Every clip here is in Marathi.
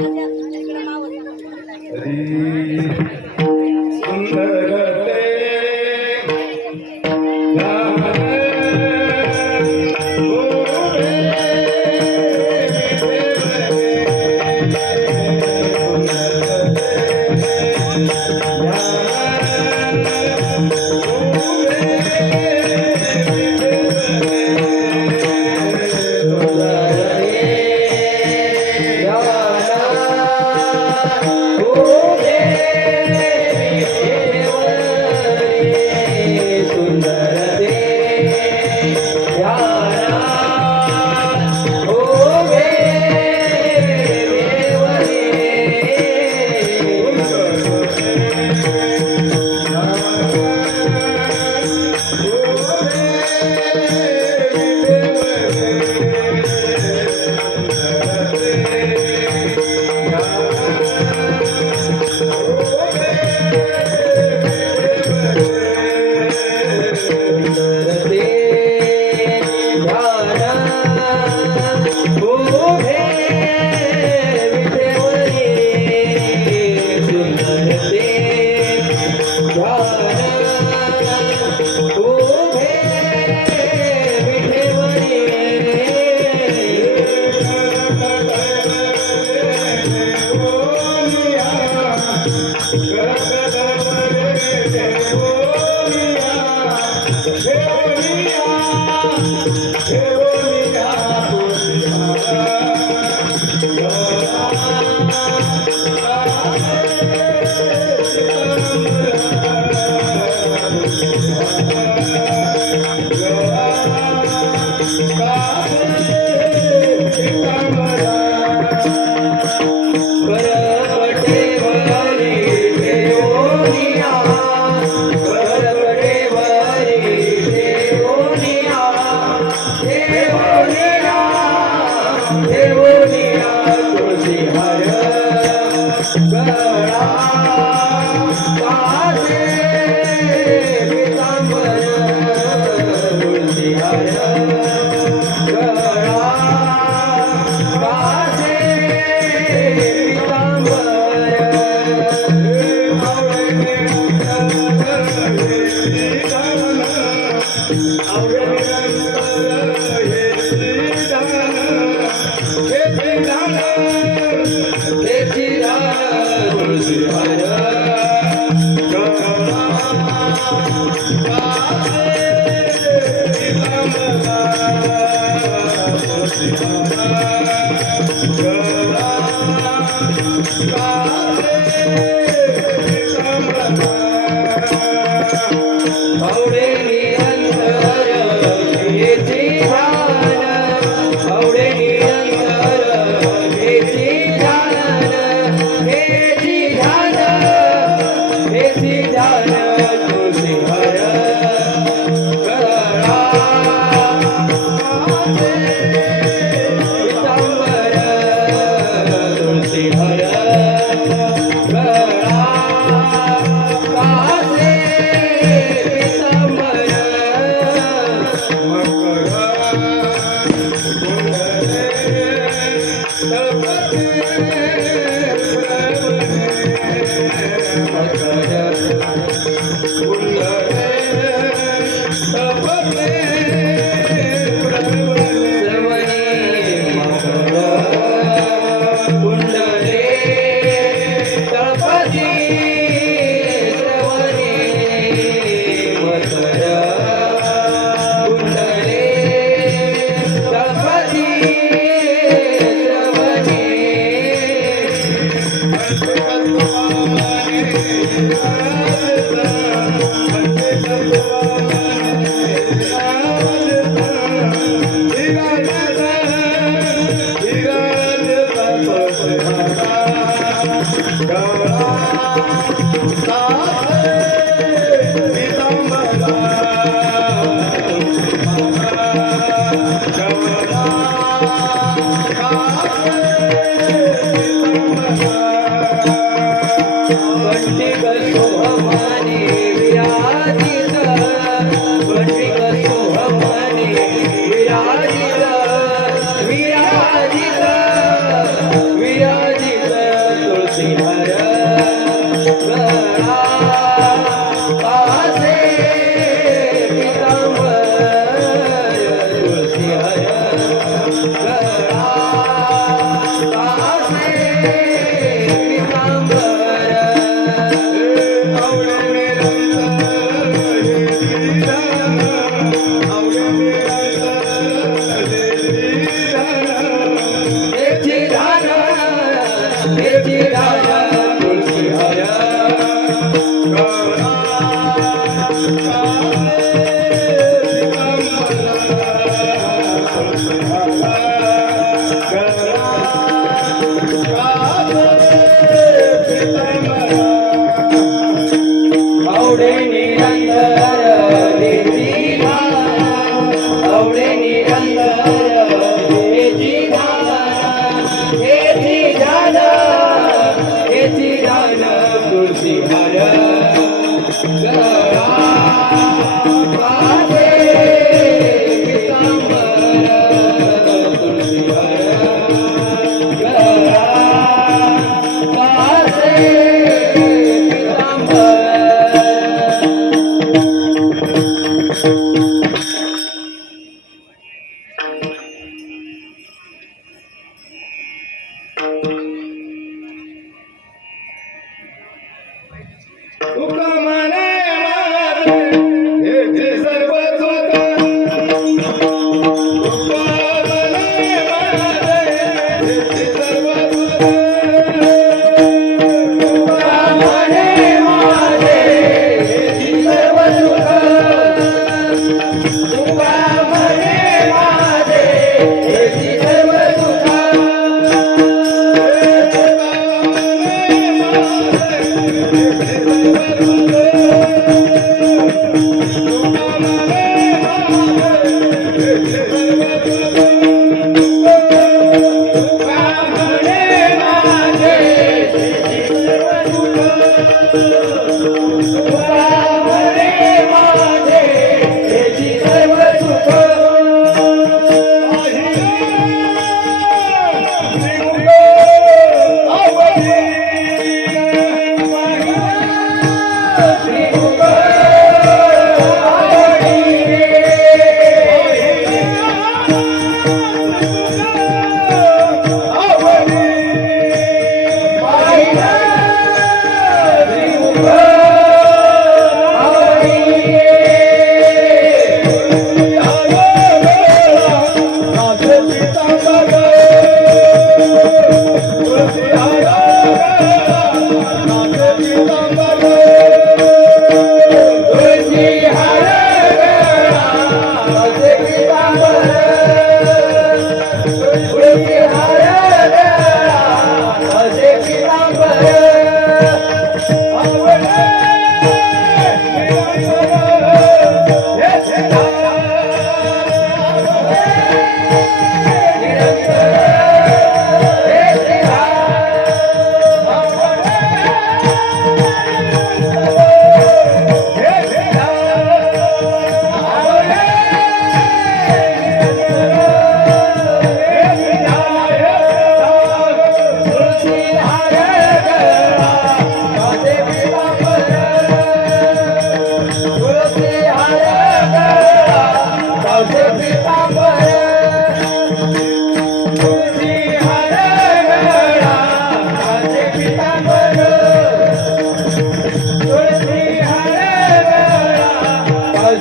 Gracias. बर बरे भाई देवनिया बरं बरे भारे देव देवनिया देव God. Vamos ver. Maria.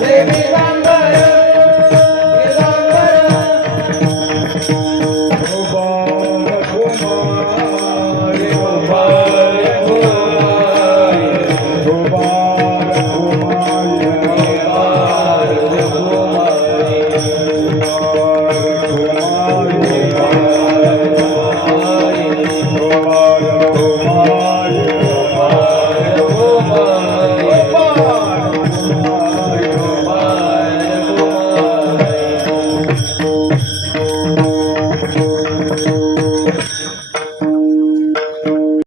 தேவி வந்தரும்